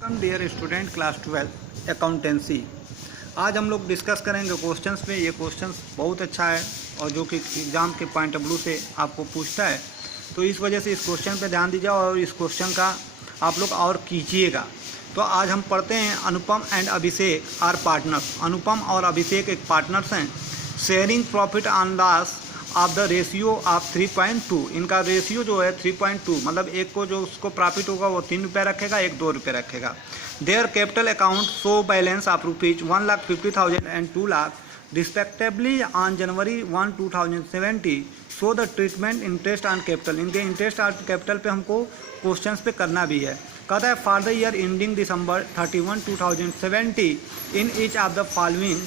Welcome dear student class 12 accountancy. आज हम लोग डिस्कस करेंगे क्वेश्चंस पे। ये क्वेश्चंस बहुत अच्छा है और जो कि एग्ज़ाम के पॉइंट ऑफ व्यू से आपको पूछता है, तो इस वजह से इस क्वेश्चन पे ध्यान दीजिए और इस क्वेश्चन का आप लोग और कीजिएगा। तो आज हम पढ़ते हैं अनुपम एंड अभिषेक आर पार्टनर्स। अनुपम और अभिषेक एक पार्टनर्स हैं। Sharing profit on loss of the ratio of 3.2। इनका रेशियो जो है 3.2, मतलब एक को जो उसको प्रॉफिट होगा वो 3 रुपये रखेगा, एक 2 रुपये रखेगा। Their capital account show balance of rupees 1,50,000 and 2 lakh respectively on January 1, 2070। Show the treatment interest on capital. इनके इंटरेस्ट ऑन कैपिटल पे हमको क्वेश्चन पे करना भी है। कहता है for the year ending December 31, 2070 in each of the following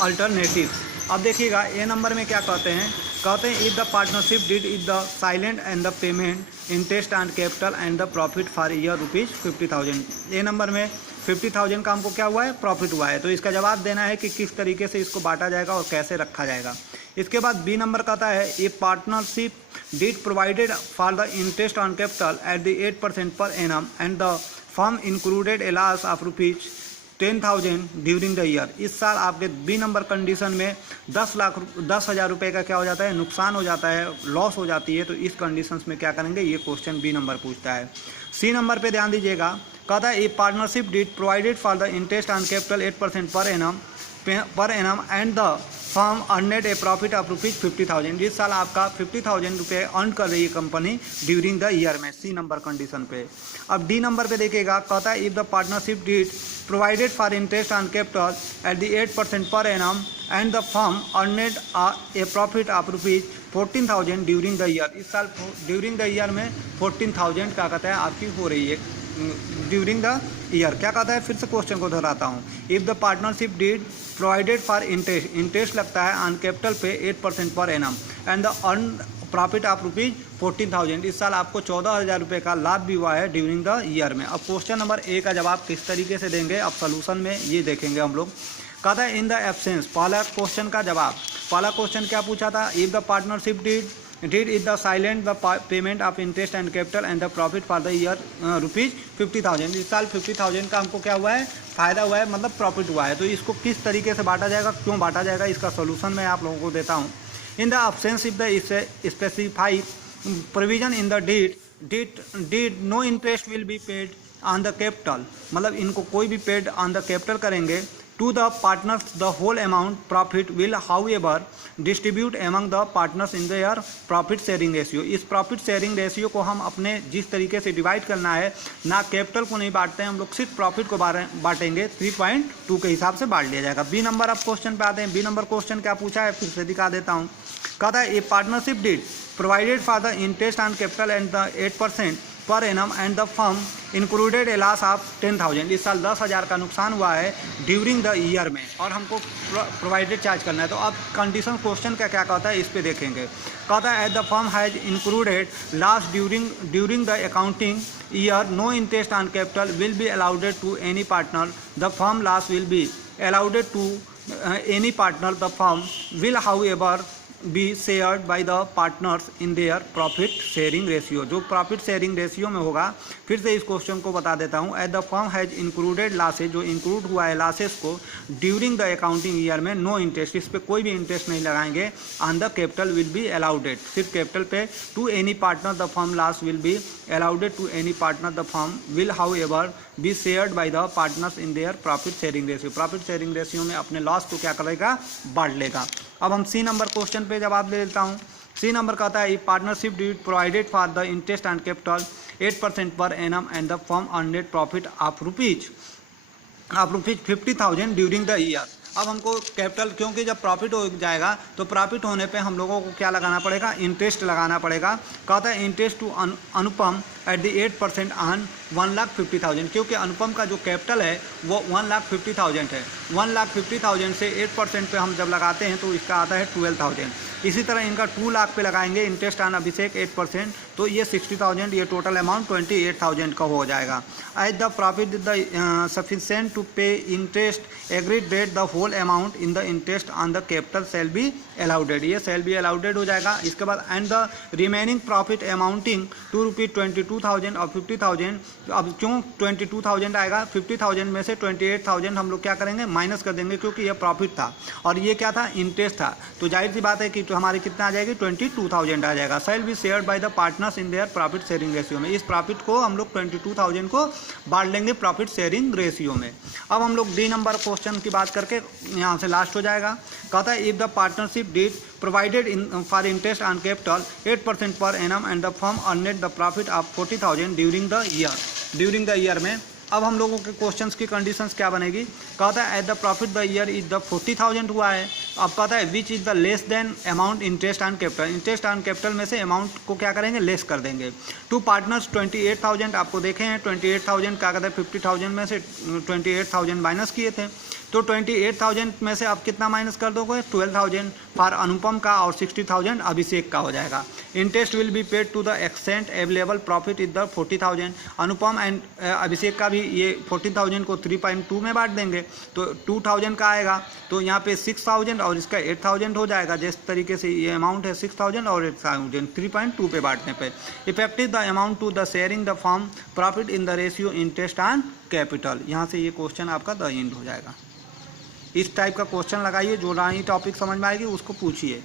alternative. अब देखिएगा ए नंबर में क्या कहते हैं if the partnership did is the silent and the payment interest on capital and the profit for year rupees 50,000। A number में 50,000 का हमको क्या हुआ है, प्रॉफिट हुआ है। तो इसका जवाब देना है कि किस तरीके से इसको बांटा जाएगा और कैसे रखा जाएगा। इसके बाद बी नंबर कहता है ए partnership did provided for the interest on capital eight the 8% per annum and the firm included A loss of rupees 10,000 during the year. इस साल आपके बी नंबर कंडीशन में 10,000 रुपये का क्या हो जाता है, नुकसान हो जाता है, लॉस हो जाती है। तो इस कंडीशन में क्या करेंगे, ये क्वेश्चन बी नंबर पूछता है। सी नंबर पे ध्यान दीजिएगा, कहता है ए partnership did provided for the interest on capital 8% per annum and the firm अर्नेड A profit of rupees 50,000। इस साल आपका 50,000 रुपये अर्न कर रही है कंपनी ड्यूरिंग द ईयर में, सी नंबर कंडीशन पे। अब डी नंबर पे देखिएगा, कहता है if the partnership did provided for interest on capital eight the 8% per annum and the firm अर्नेड A profit of rupees 14,000 during the year. इस साल during the year में 14,000 का कहता है आपकी हो रही है ड्यूरिंग द ईयर। क्या कहता है, फिर से क्वेश्चन को दोहराता हूँ। If the partnership did provided for interest लगता है ऑन कैपिटल पे 8% per annum and the earn profit of rupees 14,000। इस साल आपको 14,000 रुपये का लाभ भी हुआ है ड्यूरिंग द ईयर में। अब क्वेश्चन नंबर ए का जवाब किस तरीके से देंगे, अब सोल्यूशन में ये देखेंगे हम लोग। कहता है इन द एब्सेंस, पहला क्वेश्चन का जवाब, पहला क्वेश्चन क्या पूछा था, if the partnership did is the silent the payment of interest and capital and the profit for the year rupees 50,000। इस साल 50,000 का हमको क्या हुआ है, फायदा हुआ है, मतलब प्रॉफिट हुआ है। तो इसको किस तरीके से बांटा जाएगा, क्यों बांटा जाएगा, इसका सोल्यूशन मैं आप लोगों को देता हूँ। In the absence if the specified provision in the deed no interest will be paid on the capital, मतलब इनको कोई भी पेड ऑन द कैपिटल करेंगे। To the partners the whole amount profit will however distribute among the partners in their profit sharing ratio. इस profit sharing ratio को हम अपने जिस तरीके से डिवाइड करना है, ना कैपिटल को नहीं बांटते हैं हम लोग, सिर्फ प्रॉफिट को बांटेंगे, 3.2 के हिसाब से बांट लिया जाएगा। बी नंबर अब क्वेश्चन पे आते हैं। बी नंबर क्वेश्चन क्या पूछा है, फिर से दिखा देता हूँ। कहता है ए partnership did provided for the interest on capital and the 8% per annum and the firm included A loss of 10,000। इस साल 10,000 का नुकसान हुआ है ड्यूरिंग द ईयर में और हमको प्रोवाइडेड चार्ज करना है। तो अब कंडीशन क्वेश्चन का क्या कहता है, इस पे देखेंगे। कहता है at the firm has included loss during the accounting year no interest on capital will be allowed to any partner the firm loss will be allowed to any partner the firm will however be shared by the partners in their profit sharing ratio. जो profit sharing ratio में होगा, फिर से इस question को बता देता हूँ। At the firm has included losses, जो इंक्लूड हुआ है लॉसेस को ड्यूरिंग द अकाउंटिंग ईयर में, नो इंटरेस्ट, इस पर कोई भी इंटरेस्ट नहीं लगाएंगे। On the capital will be allowed, सिर्फ कैपिटल पे। To any partner the firm loss will be allowed to any partner the firm will however be shared by the partners in their profit sharing ratio. Profit sharing ratio में अपने loss को क्या करेगा, बांट लेगा। अब हम सी number question पे जवाब दे देता हूँ। सी नंबर कहता है partnership did provided for the interest and capital 8% per annum and the firm अर्नेड profit of rupees 50,000 during the year. अब हमको कैपिटल, क्योंकि जब प्रॉफिट हो जाएगा तो प्रॉफिट होने पे हम लोगों को क्या लगाना पड़ेगा, इंटरेस्ट लगाना पड़ेगा। कहता है interest to Anupam at the 8% on 1,50,000, क्योंकि अनुपम का जो कैपिटल है वो 1,50,000 है। 1,50,000 से 8% पे हम जब लगाते हैं तो इसका आता है 12,000। इसी तरह इनका 2 लाख पे लगाएंगे इंटरेस्ट ऑन अभिषेक 8%, तो ये 60,000, ये टोटल अमाउंट 28,000 का हो जाएगा। As the profit is the sufficient to pay interest agreed that the whole amount in the interest on the capital shall be allowed, ये शैल बी अलाउडेड हो जाएगा। इसके बाद and the remaining profit amounting to rupees 22,000 और 50,000, अब क्यों 22,000 आएगा, 50,000 में से 28,000 हम लोग क्या करेंगे माइनस कर देंगे, क्योंकि ये प्रॉफिट था और ये क्या था, इंटरेस्ट था, तो जाहिर सी बात है कि तो हमारी कितना आ जाएगी, 22,000 आ जाएगा। Shall be shared by the partners in their profit sharing ratio में, इस प्रॉफिट को हम लोग 22,000 को बांट लेंगे प्रॉफिट शेयरिंग रेशियो में। अब हम लोग डी नंबर क्वेश्चन की बात करके यहाँ से लास्ट हो जाएगा। कहता है if the partnership did provided for interest on capital 8% per annum and the firm earned the profit of 40,000 during the year में अब हम लोगों के क्वेश्चंस की कंडीशंस क्या बनेगी। कहता है at the profit the year is the 40,000 हुआ है। अब कहता है which is the less than amount interest on capital, interest on capital में से अमाउंट को क्या करेंगे, लेस कर देंगे। टू पार्टनर्स 28,000, आपको देखे हैं 28,000 क्या कहते हैं, 50,000 में से 28,000 माइनस किए थे, तो 28,000 में से आप कितना माइनस कर दोगे, 12,000 फॉर अनुपम का और 60,000 अभिषेक का हो जाएगा। Interest will be paid to the extent available profit is the 40,000, Anupam and Abhishek का भी ये 40,000 को 3.2 में बांट देंगे, तो 2,000 का आएगा, तो यहाँ पे 6,000 और इसका 8,000 हो जाएगा। जिस तरीके से ये अमाउंट है 6,000 और 8,000 3.2 पे बांटने पे effective the amount to the sharing the firm profit in the ratio interest on capital. यहाँ से ये क्वेश्चन आपका द एंड हो जाएगा। इस टाइप का क्वेश्चन लगाइए, जो रानी टॉपिक समझ में आएगी उसको पूछिए।